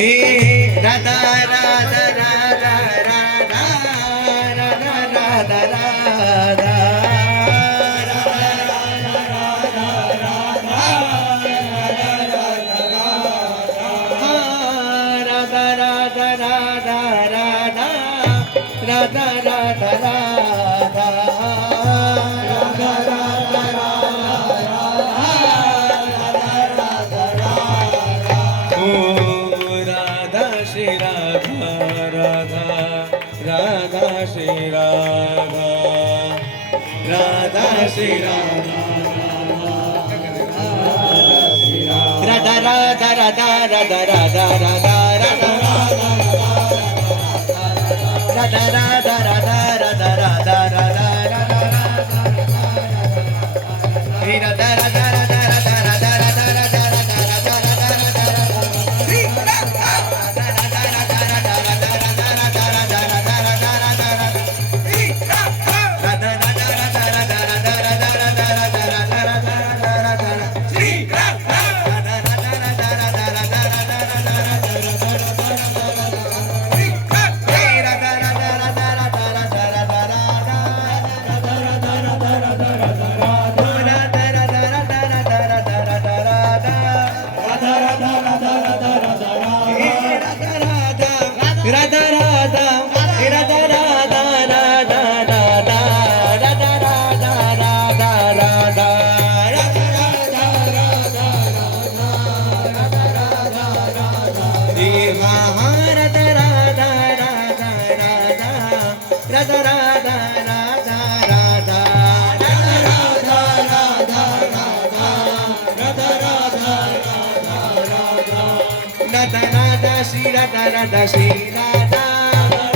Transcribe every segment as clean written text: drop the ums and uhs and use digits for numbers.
Radha Radha Radha Radha Radha Radha Radha Radha Radha Shri Radha Radha Shri Radha Radha Radha Radha Radha Radha Radha Radha Radha Radha Radha Radha Shri Radha Radha Shri Radha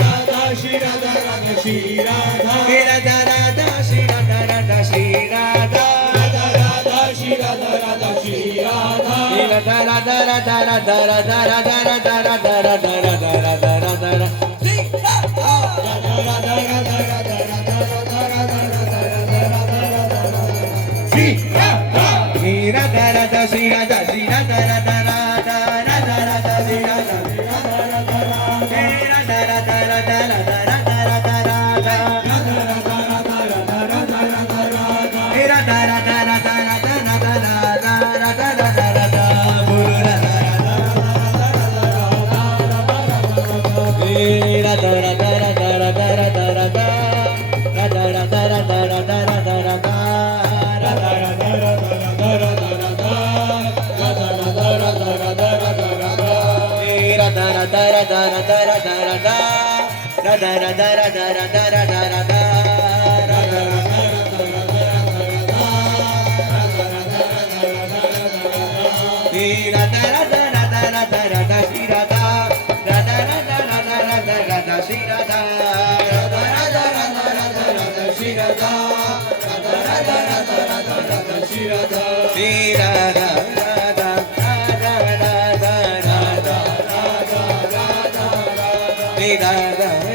Radha Shri Radha Radha Shri Radha Radha Radha Shri Radha Radha Shri Radha Radha Radha Shri Radha Radha Shri Radha Radha Radha Radha Radha Radha Radha Radha Radha Radha Radha Radha Radha Shri Radha Radha Radha Radha Radha Shri Radha Shri Radha Radha Shri Radha Shri Radha Radha Radha Radha Radha Shri Radha Radha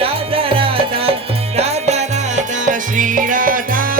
Radha Radha Radha Radha Shri Radha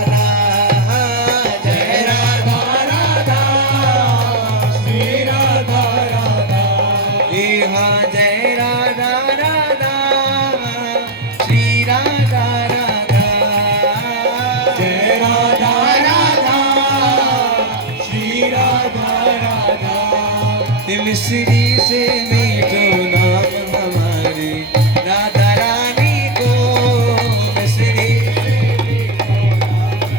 मिश्री से मीठो नाम हमारी राधा रानी को, मिश्री से मीठो नाम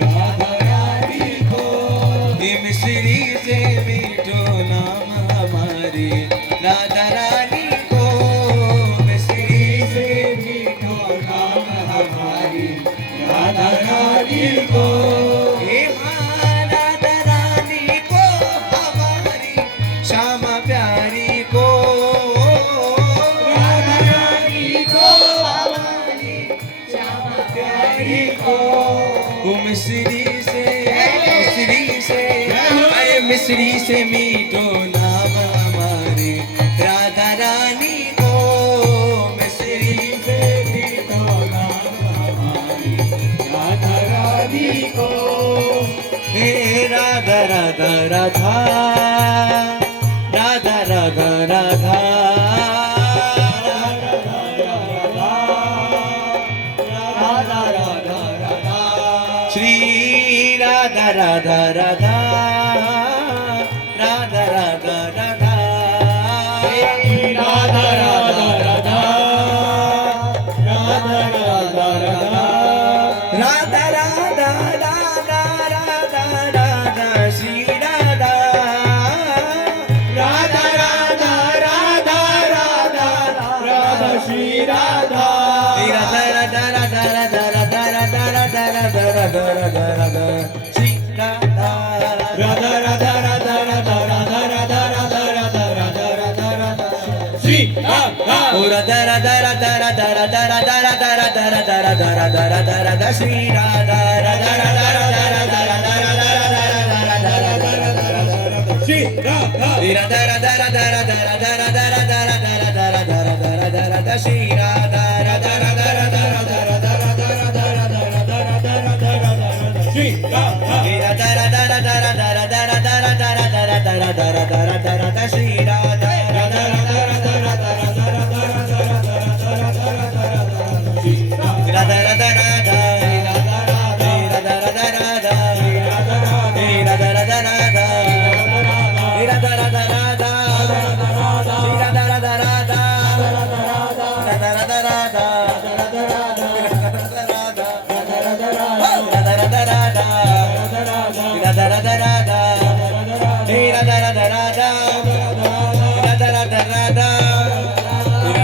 राधा रानी को, ये मिश्री से मीठो नाम हमारी राधा रानी को, मिश्री से मीठो नाम हमारी राधा रानी को। हे माँ राधा रानी को हमारी श्यामा प्यारी को, राधा रानी को हमारी श्यामा प्यारी को, वो मिश्री से अरे मिश्री से मीठो नाम हमारी राधा रानी को, मिश्री से मीठो नाम हमारी राधा रानी को। हे राधा राधा राधा राधा राधा राधा राधा राधा राधा श्री राधा राधा राधा राधा राधा राधा राधा राधा राधा राधा राधा राधा राधा राधा राधा राधा श्री राधा राधा राधा राधा राधा राधा श्री राधा राधा राधा राधा राधा राधा राधा राधा राधा राधा राधा राधा श्री राधा राधा राधा राधा राधा राधा राधा राधा राधा राधा राधा राधा श्री राधा ओ राधा राधा राधा राधा राधा राधा राधा राधा राधा राधा राधा राधा राधा श्री राधा राधा राधा राधा राधा राधा राधा राधा राधा राधा राधा राधा श्री राधा राधा राधा राधा राधा राधा राधा राधा राधा राधा राधा राधा राधा राधा श्री राधा राधा राधा राधा राधा राधा राधा राधा राधा राधा राधा राधा राधा श्री राधा राधा राधा राधा राधा राधा राधा राधा राधा राधा राधा राधा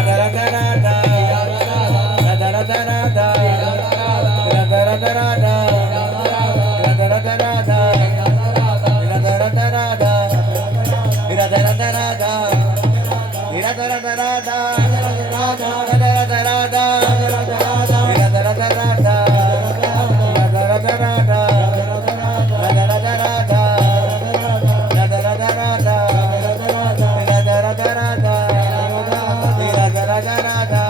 राधा राधा श्री राधा राधा राधा राधा राधा राधा राधा राधा राधा राधा राधा राधा राधा श्री राधा राधा राधा राधा राधा राधा राधा राधा राधा राधा राधा राधा